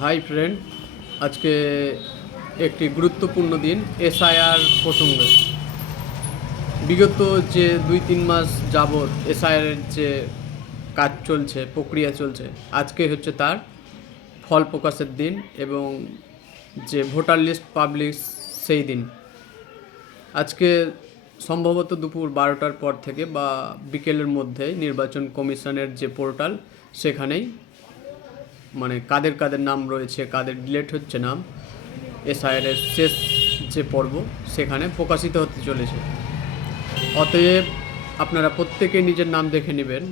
Hi friend, আজকে একটি গুরুত্বপূর্ণ দিন এসআইআর প্রসঙ্গে। বিগত যে 2-3 মাস যাবৎ এসআইআরের যে কাজ চলছে, প্রক্রিয়া চলছে, আজকে হচ্ছে তার ফল প্রকাশের দিন এবং যে ভোটার লিস্ট পাবলিশ সেই দিন। আজকে সম্ভবত দুপুর 12টার পর থেকে বা বিকেলের মধ্যে নির্বাচন কমিশনের যে পোর্টাল সেখানেই মানে কাদের কাদের নাম রয়েছে, কাদের ডিলেট হচ্ছে নাম, এসআইআরের শেষ যে পর্ব সেখানে প্রকাশিত হতে চলেছে। অতএব আপনারা প্রত্যেকে নিজের নাম দেখে নেবেন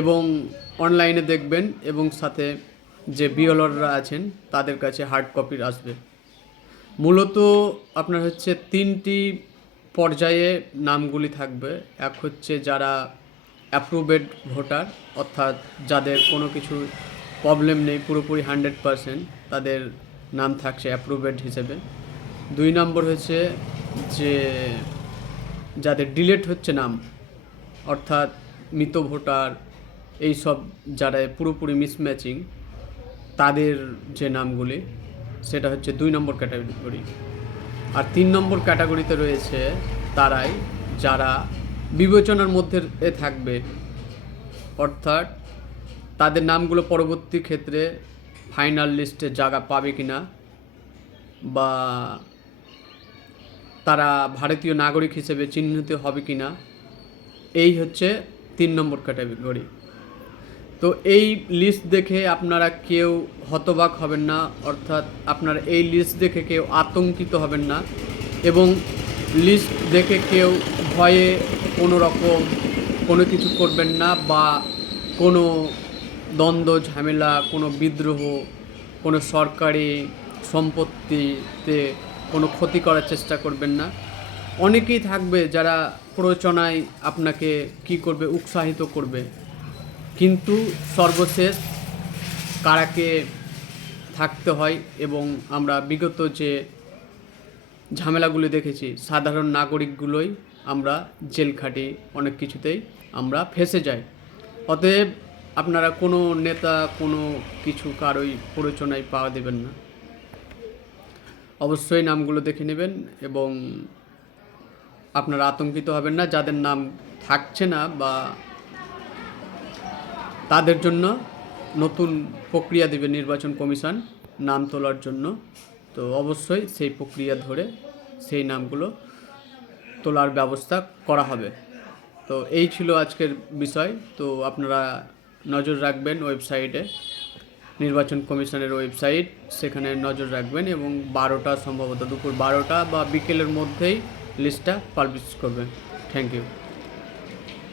এবং অনলাইনে দেখবেন এবং সাথে যে বিএলআররা আছেন তাদের কাছে হার্ড কপির আসবে। মূলত আপনার হচ্ছে 3টি পর্যায়ে নামগুলি থাকবে। এক হচ্ছে যারা অ্যাপ্রুভেড ভোটার, অর্থাৎ যাদের কোনো কিছু প্রবলেম নেই, পুরোপুরি 100% তাদের নাম থাকছে অ্যাপ্রুভেড হিসেবে। 2 নম্বর হচ্ছে যে যাদের ডিলেট হচ্ছে নাম, অর্থাৎ মৃত ভোটার, এই সব যারা পুরোপুরি মিসম্যাচিং তাদের যে নামগুলি, সেটা হচ্ছে 2 নম্বর ক্যাটাগরি। আর 3 নম্বর ক্যাটাগরিতে রয়েছে তারাই যারা বিবেচনার মধ্যে থাকবে, অর্থাৎ তাদের নামগুলো পরবর্তী ক্ষেত্রে ফাইনাল লিস্টে জায়গা পাবে কিনা, বা তারা ভারতীয় নাগরিক হিসেবে চিহ্নিত হবে কিনা, এই হচ্ছে 3 নম্বর ক্যাটাগরি। তো এই লিস্ট দেখে আপনারা কেউ হতবাক হবেন না, অর্থাৎ আপনারা এই লিস্ট দেখে কেউ আতঙ্কিত হবেন না এবং লিস্ট দেখে কেউ ভয়ে কোনো রকম কোনো কিছু করবেন না, বা কোনো দ্বন্দ্ব ঝামেলা, কোনো বিদ্রোহ, কোনো সরকারি সম্পত্তিতে কোনো ক্ষতি করার চেষ্টা করবেন না। অনেকেই থাকবে যারা প্ররোচনায় আপনাকে কি করবে, উৎসাহিত করবে, কিন্তু সর্বশেষ কারাকে থাকতে হয়। এবং আমরা বিগত যে ঝামেলাগুলি দেখেছি, সাধারণ নাগরিকগুলোই আমরা জেল খাটি, অনেক কিছুতেই আমরা ফেঁসে যাই। অতএব আপনারা কোনো নেতা কোনো কিছু কারোই প্ররোচনায় পা দেবেন না, অবশ্যই নামগুলো দেখে নেবেন এবং আপনারা আতঙ্কিত হবেন না। যাদের নাম থাকছে না বা তাদের জন্য নতুন প্রক্রিয়া দেবে নির্বাচন কমিশন নাম তোলার জন্য। তো অবশ্যই সেই প্রক্রিয়া ধরে সেই নামগুলো তোলার ব্যবস্থা করা হবে। তো এই ছিল আজকের বিষয়। তো আপনারা নজর রাখবেন ওয়েবসাইটে, নির্বাচন কমিশনের ওয়েবসাইট, সেখানে নজর রাখবেন এবং 12টা, সম্ভবত দুপুর 12টা বা বিকেলের মধ্যেই লিস্টটা পাবলিশ করবেন। Thank you.